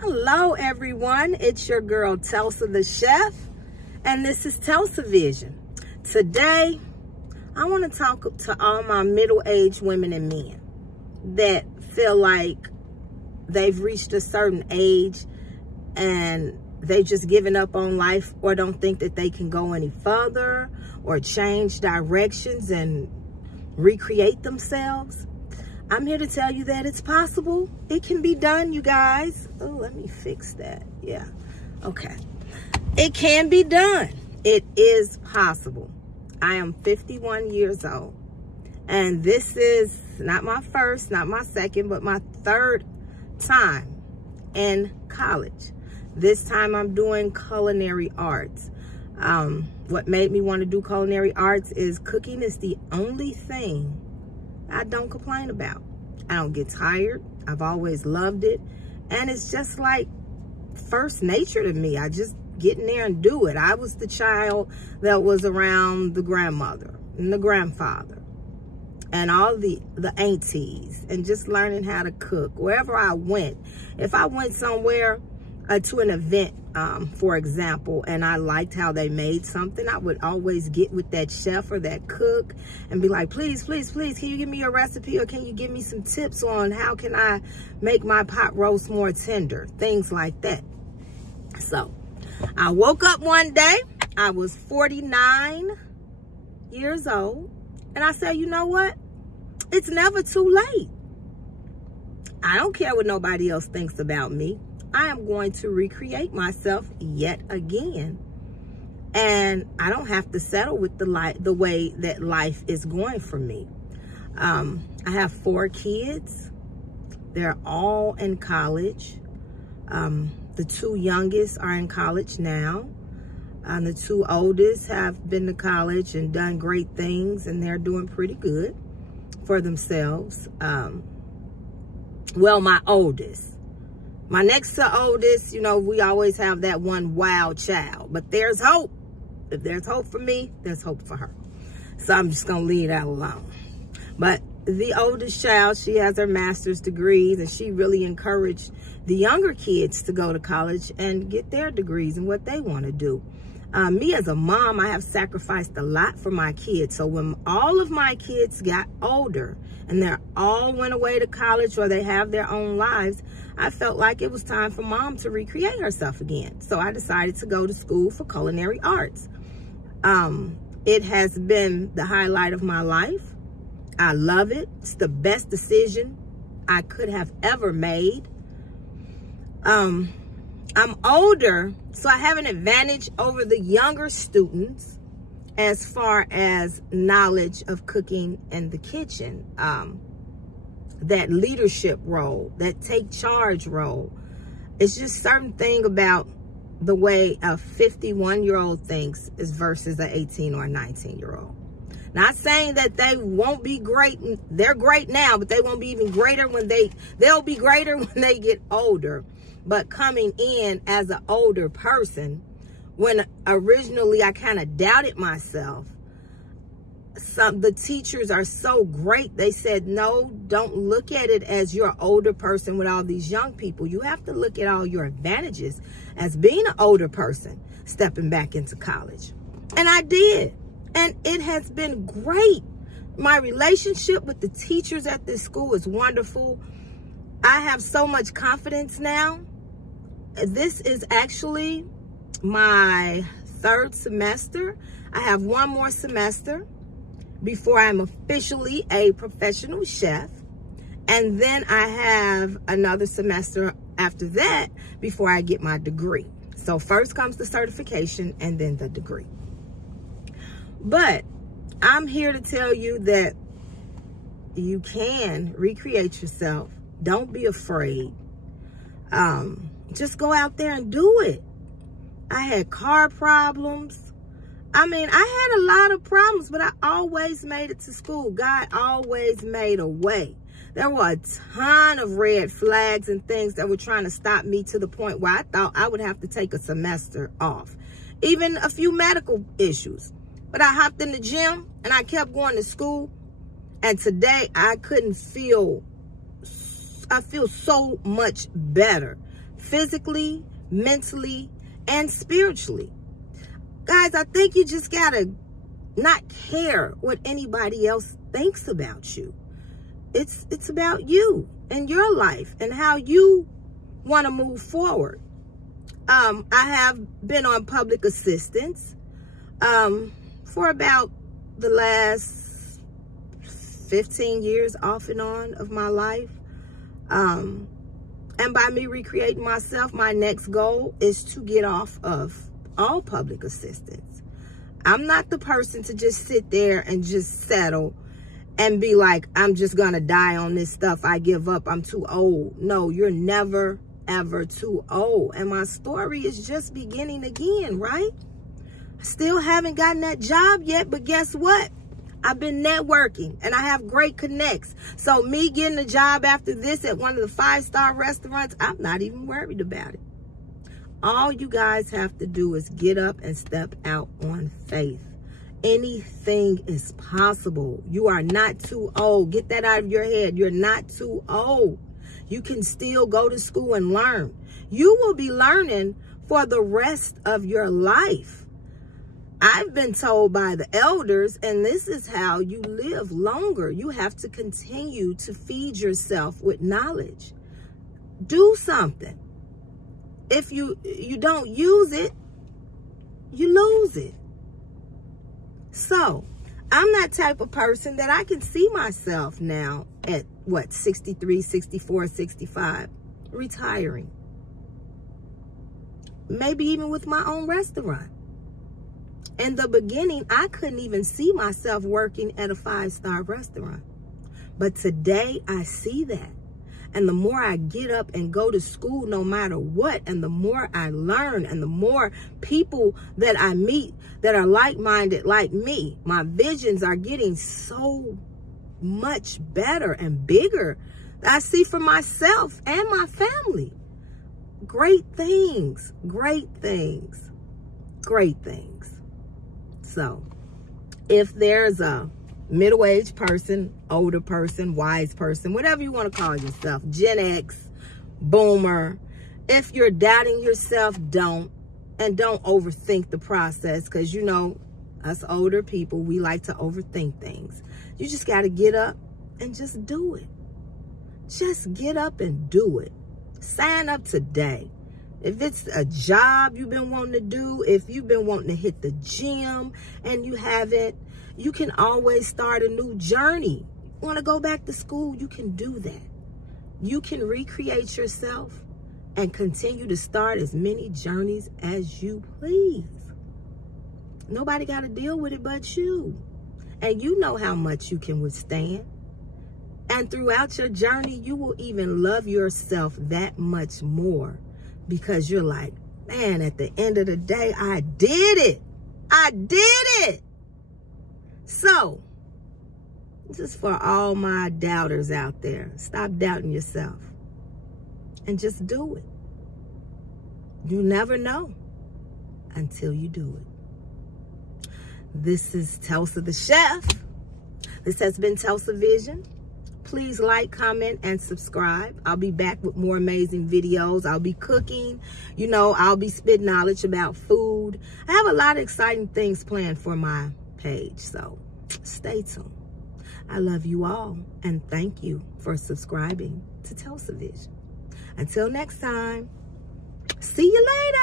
Hello everyone, it's your girl Telsa the Chef, and this is Telsa Vision. Today, I want to talk to all my middle-aged women and men that feel like they've reached a certain age and they've just given up on life or don't think that they can go any further or change directions and recreate themselves. I'm here to tell you that it's possible. It can be done, you guys. Oh, let me fix that. Yeah. Okay. It can be done. It is possible. I am 51 years old. And this is not my first, not my second, but my third time in college. This time I'm doing culinary arts. What made me want to do culinary arts is cooking is the only thing I don't complain about. I don't get tired. I've always loved it. And it's just like first nature to me. I just get in there and do it. I was the child that was around the grandmother and the grandfather and all the aunties and just learning how to cook wherever I went. If I went somewhere to an event, for example, and I liked how they made something, I would always get with that chef or that cook and be like, please, please, please, can you give me a recipe or can you give me some tips on how can I make my pot roast more tender? Things like that. So I woke up one day, I was 49 years old, and I said, you know what? It's never too late. I don't care what nobody else thinks about me. I am going to recreate myself yet again. And I don't have to settle with the way that life is going for me. I have 4 kids. They're all in college. The 2 youngest are in college now. The 2 oldest have been to college and done great things, and they're doing pretty good for themselves. Well, my oldest. My next to oldest, you know, we always have that one wild child, but there's hope. If there's hope for me, there's hope for her. So I'm just going to leave that alone. But the oldest child, she has her master's degrees, and she really encouraged the younger kids to go to college and get their degrees and what they want to do. Me as a mom, I have sacrificed a lot for my kids. So when all of my kids got older and they all went away to college or they have their own lives, I felt like it was time for mom to recreate herself again. So I decided to go to school for culinary arts. It has been the highlight of my life. I love it. It's the best decision I could have ever made. I'm older, so I have an advantage over the younger students as far as knowledge of cooking in the kitchen. That leadership role, that take charge role. It's just certain thing about the way a 51-year-old thinks is versus an 18 or a 19-year-old. Not saying that they won't be great. They're great now, but they won't be even greater when they'll be greater when they get older. But coming in as an older person, when originally I kind of doubted myself, the teachers are so great. They said, no, don't look at it as you're an older person with all these young people. You have to look at all your advantages as being an older person stepping back into college. And I did. And it has been great. My relationship with the teachers at this school is wonderful. I have so much confidence now. This is actually my 3rd semester. I have 1 more semester before I'm officially a professional chef. And then I have another semester after that before I get my degree. So first comes the certification and then the degree. But I'm here to tell you that you can recreate yourself. Don't be afraid. Just go out there and do it. I had car problems. I mean, I had a lot of problems, but I always made it to school. God always made a way. There were a ton of red flags and things that were trying to stop me to the point where I thought I would have to take a semester off. Even a few medical issues. But I hopped in the gym and I kept going to school. And today I feel so much better physically, mentally, and spiritually. Guys, I think you just gotta not care what anybody else thinks about you. It's about you and your life and how you want to move forward. I have been on public assistance for about the last 15 years off and on of my life. And by me recreating myself, my next goal is to get off of all public assistance. I'm not the person to just sit there and just settle and be like, I'm just going to die on this stuff. I give up. I'm too old. No, you're never, ever too old. And my story is just beginning again, right? I still haven't gotten that job yet, but guess what? I've been networking and I have great connects. So me getting a job after this at one of the 5-star restaurants, I'm not even worried about it. All you guys have to do is get up and step out on faith. Anything is possible. You are not too old. Get that out of your head. You're not too old. You can still go to school and learn. You will be learning for the rest of your life. I've been told by the elders, and this is how you live longer. You have to continue to feed yourself with knowledge. Do something. If you don't use it, you lose it. So, I'm that type of person that I can see myself now at, what, 63, 64, 65, retiring. Maybe even with my own restaurant. In the beginning, I couldn't even see myself working at a 5-star restaurant. But today, I see that. And the more I get up and go to school, no matter what, and the more I learn, and the more people that I meet that are like-minded like me, my visions are getting so much better and bigger. I see for myself and my family. Great things, great things, great things. So, if there's a middle-aged person, older person, wise person, whatever you want to call yourself, Gen X, boomer, if you're doubting yourself, don't. And don't overthink the process, because, you know, us older people, we like to overthink things. You just got to get up and just do it. Just get up and do it. Sign up today. If it's a job you've been wanting to do, if you've been wanting to hit the gym and you haven't, you can always start a new journey. You want to go back to school, you can do that. You can recreate yourself and continue to start as many journeys as you please. Nobody got to deal with it but you. And you know how much you can withstand. And throughout your journey, you will even love yourself that much more, because you're like, man, at the end of the day, I did it. I did it. So, this is for all my doubters out there. Stop doubting yourself and just do it. You never know until you do it. This is Telsa the Chef. This has been Telsa Vision. Please like, comment, and subscribe. I'll be back with more amazing videos. I'll be cooking. You know, I'll be spitting knowledge about food. I have a lot of exciting things planned for my page, so stay tuned. I love you all, and thank you for subscribing to Telsa Vision. Until next time, see you later.